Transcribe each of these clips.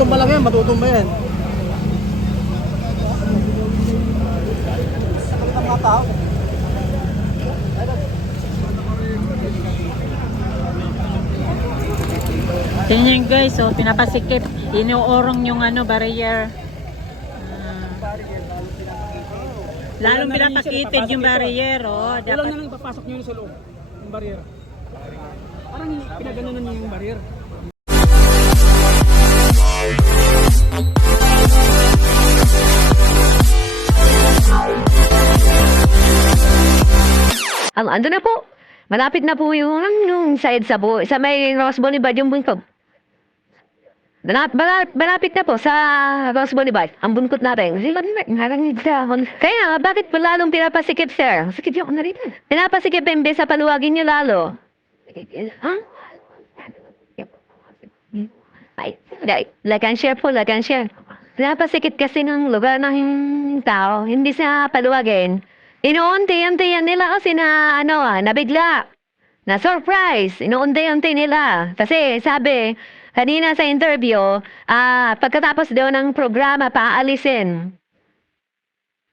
Matutumba lang yan, matutumba yan. Sakit ang mga tao. Tingnan guys, so pinapasikip, inuurong yung ano, barrier. Lalong pinapakitid yung barrier, oh. Dapat Dapat na lang ipapasok nyo sa loob, yung barrier. Parang pinaganunan nyo yung barrier. Ando na po. Malapit na po yung side sa may Ross Boulevard, yung bungkog. Malapit na po sa Ross Boulevard. Ang bungkot natin. Kaya nga, bakit po lalong pinapasikip, sir? Sikip yung narito. Pinapasikip imbes sa paluwagin niyo lalo. Ha? Like and share po, like and share. Pinapasikip kasi ng lugar ng tao, hindi sa paluwagin. Inuunti-unti yan nila kasi nabigla. Na-surprise. Inuunti-unti nila. Kasi sabi, kanina sa interview, pagkatapos daw ng programa, paalisin.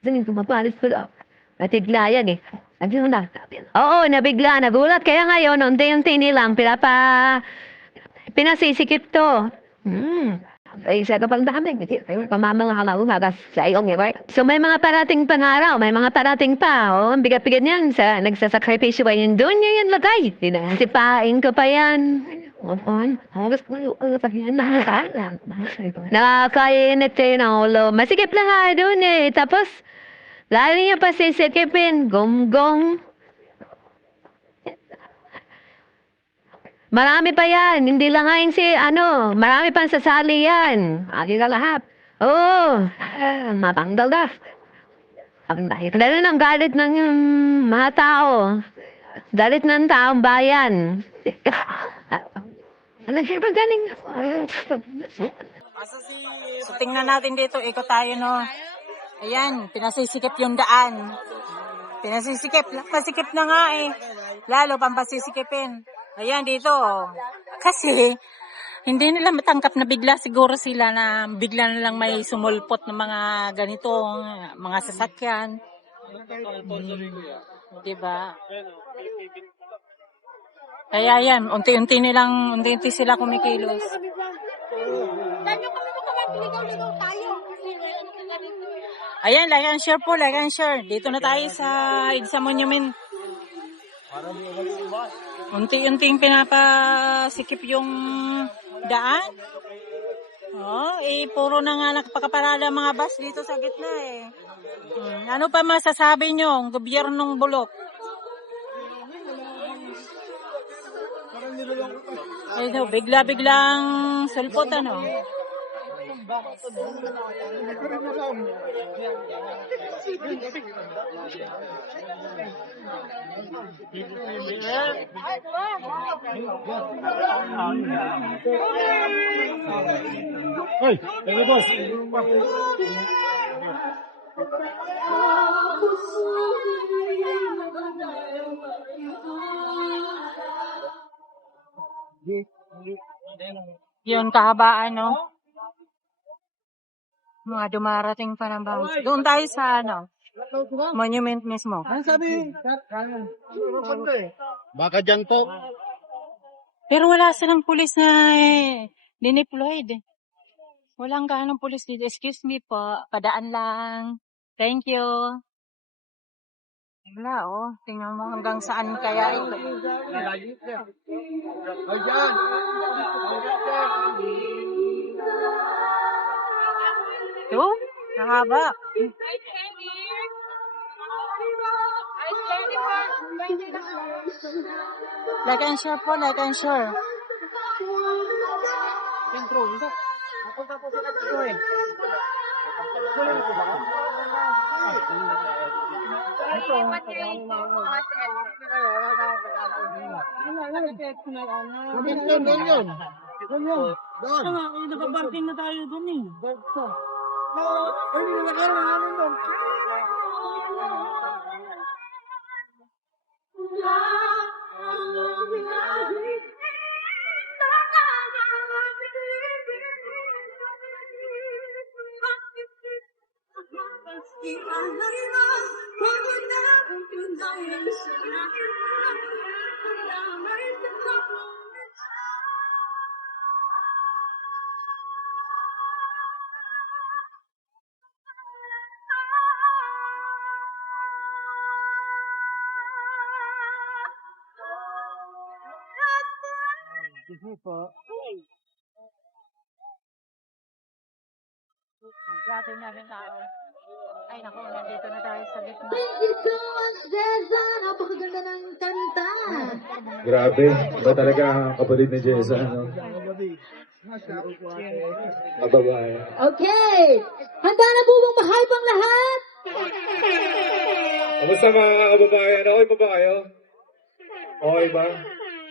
Kasi pumapaalis ko daw. Natigla yan eh. Oo, nabigla, nagulat. Kaya ngayon, unti-unti nilang pinasisikip to. Ay, sa kapag dami, pamamangalaw sa iyong iba. So, may mga parating pangaraw, may mga parating pa. Oh, ang bigat-bigat niyan sa nagsasakripisyo pa yun. Doon niya yan lagay. Sipain ko pa yan. Nakakainit eh ng ulo. Masikip lang nga doon eh. Tapos, lalo niya pa sisikipin. Gom-gom. Marami pa yan. Hindi lang ngayon marami pang sasali yan. Agi ka lahat. Oo. Mapangdal ka. Lalo ng galit ng mga tao. Galit ng taong bayan. Ano siya ba galing? so, tingnan natin dito, ikot tayo, no. Ayan, pinasisikip yung daan. Pinasisikip, pasikip na nga eh. Lalo pang pasisikipin. Ayan, dito. Kasi, hindi nila matangkap na bigla siguro sila na bigla na lang may sumulpot ng mga ganitong mga sasakyan. Diba? Kaya yan, unti-unti sila kumikilos. Ayan, like and share po, like and share. Dito na tayo sa EDSA Monument. Unti-unting pinapasikip yung daan. Oh, puro na nga nakapakaparada mga bus dito sa gitna eh. Ano pa masasabi nyo, ang gobyernong bulok? Ito, bigla-biglang sulpot ano. Hey, there we go. Yun, kahabaan, no? Mga dumarating pa ng bus. Doon tayo sa, monument mismo. Ano sabi? Baka dyan po. Pero wala silang pulis na dineployed. Walang ganong pulis dito. Excuse me po, padaan lang. Thank you. Wala, oh. Tingnan mo hanggang saan kaya ito. Ito, nakaba. Like and share po, like and share. Intro, ito. Napunta po sila dito eh. Doon. Nakaparking na tayo doon eh. Grabe na rin tao. Ay naku, nandito na tayo sa gitna. Thank you so much, Jessa. Napakaganda ng kanta. Grabe, iba talaga ang kapatid ni Jessa, no? Kababae. Okay. Handa na po bang ma-hype ang lahat? Kamusta mga kababayan? Okay pa ba kayo? Okay ba?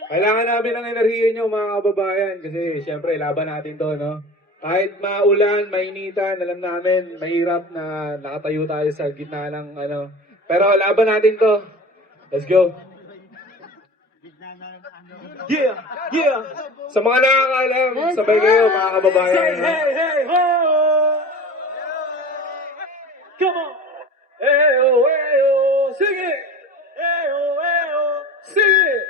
Kailangan namin ng enerhiya nyo mga kababayan kasi syempre laban natin to, no? Kahit maulan, mainitan, alam namin, mahirap na nakatayo tayo sa gitna ng ano. Pero laban natin to. Let's go. Yeah! Yeah! Sa mga nakakaalam, sabay kayo mga kababayan. Hey, hey, ho! Come on! Hey, oh, hey, oh! Sing it! Hey, oh, hey, oh! Sing it!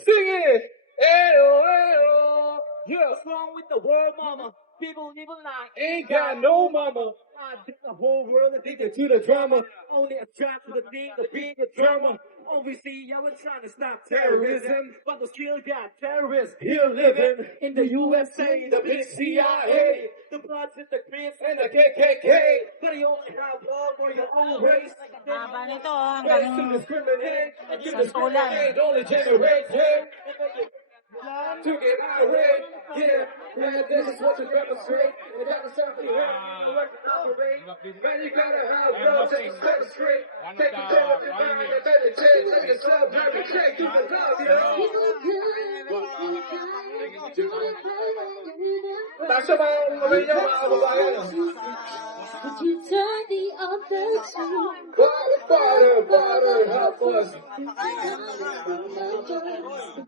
Sing it! Hey, oh, hey, oh! Yeah! What's wrong with the world, mama? People living like ain't got no mama. I think the whole world addicted to the drama. Only attracted to the thing of being a drama. Obviously, I was trying to stop terrorism, but we still got terrorists here living in the USA, the big CIA, the Bloods and the Crips and the KKK. But you only have love for your own race. Haba nito, Ready hanggang to discriminate and you sa tulan. discriminate only generate hate. To get irate, yeah, man, this is what you demonstrate. And that is something you operate. Man, you gotta have love to set it straight. Take control of your mind and meditate. Take yourself, every check, you can love, you know. Tasha ba ang mga niya, mga kababayan? Would you turn the other cheek? Butter, help us.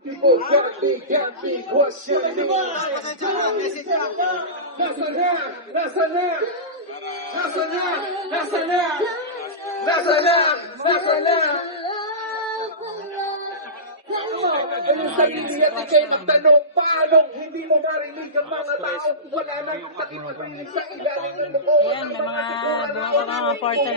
People got me questioning. Nasa na. Anong sarili at ikay magtanong, paano hindi mo marinig ang mga tao? Wala nang sakit at piling sa ilalim ng loob. Ayan, may mga portrait.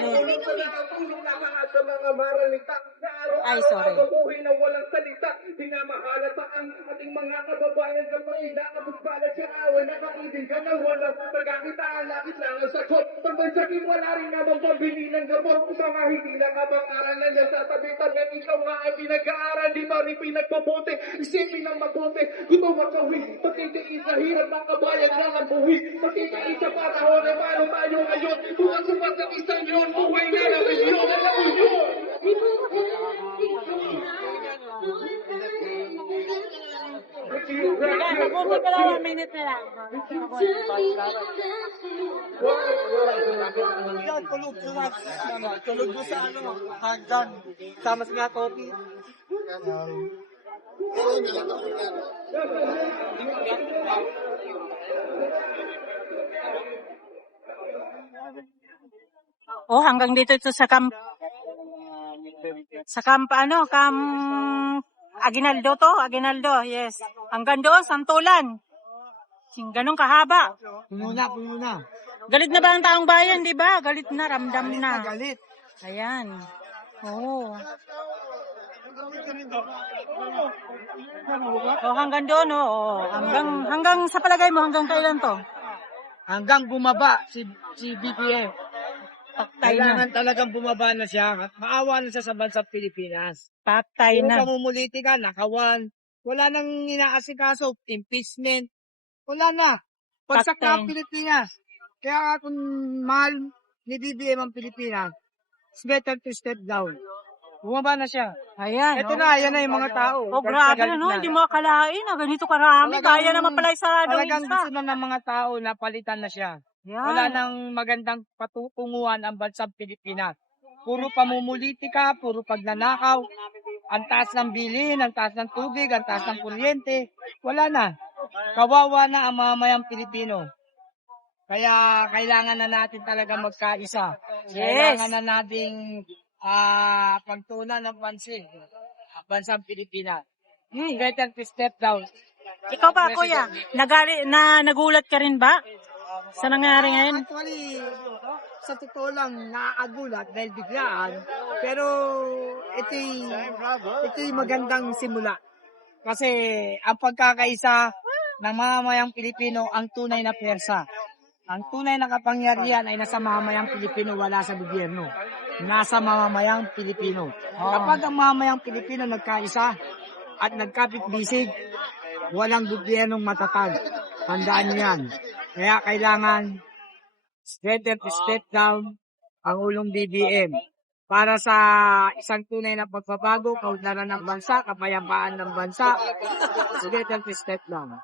Tulong na sa mga maralita na Ay, araw-araw sorry. ang mabuhay na walang salita. Pinamahalata ang ating mga kababayan kamay na kapagpalat sa awan. Nakaibig ka ng walang pagkakitaan. Lakit lang ang sagot. Pagbansakin wala rin naman pambili ng gamot. Mga hindi lang abang aralan niya sa tabi-tabi. Ikaw nga ay pinag-aaral. Di ba rin pinagpabuti? Isipin ng mabuti. Gutom at kawin. Pagtitiis na hirap ng kabayan lang ang buwis. Pagtitiis sa panahon ay paano tayo ngayon? Kung ang sumat ng isang yun, buhay na namin yun. Alam mo yun. Wala, mabuti ka lang, 1 minute na lang. Tulog mo sa ano, hagdan. Sama sa mga kopi. Oh, hanggang dito ito sa camp Aguinaldo to, Aguinaldo, yes. Hanggang doon, Santulan. Ganun kahaba. Puno na. Galit na ba ang taong bayan, di ba? Galit na, ramdam na. Galit. Ayan. Oo. Oh, hanggang doon, oh. Hanggang sa palagay mo, hanggang kailan to? Hanggang bumaba si BBM. Paktay na. Kailangan talagang bumaba na siya. At maawa na siya sa bansang Pilipinas. Paktay Kung na. pamumuliti ka, nakawan. Wala nang inaasikaso, impeachment. Wala na. Pagsak na ang Pilipinas. Kaya kung mahal ni BBM ang Pilipinas, it's better to step down. Bumaba na siya. Ayan. Ito na, yan na yung mga tao. Oh, grabe na, no? Hindi mo akalain na ganito karami. Kaya naman pala isarado Talagang isa. gusto na ng mga tao na palitan na siya. Yan. Wala nang magandang patutunguhan ang bansang Pilipinas. Puro pamumulitika, puro pagnanakaw. Ang taas ng bilhin, ang taas ng tubig, ang taas ng kuryente. Wala na. Kawawa na ang mamamayang Pilipino. Kaya kailangan na natin talaga magkaisa. Yes. Kailangan na nating pagtunan ng pansin. Bansang Pilipinas. Better to step down. Ikaw ba, kuya? Nagulat ka rin ba sa nangyari ngayon? Actually, sa totoo lang, nakakagulat dahil biglaan. Pero ito'y magandang simula. Kasi ang pagkakaisa ng mamamayang Pilipino ang tunay na pwersa. Ang tunay na kapangyarihan ay nasa mamamayang Pilipino, wala sa gobyerno. Nasa mamamayang Pilipino. Kapag ang mamamayang Pilipino nagkaisa at nagkapit-bisig, walang gobyernong matatag. Tandaan niyo yan. Kaya kailangan better to step down ang ulong BBM para sa isang tunay na pagbabago, kaunlaran ng bansa, kapayapaan ng bansa. Better to step down.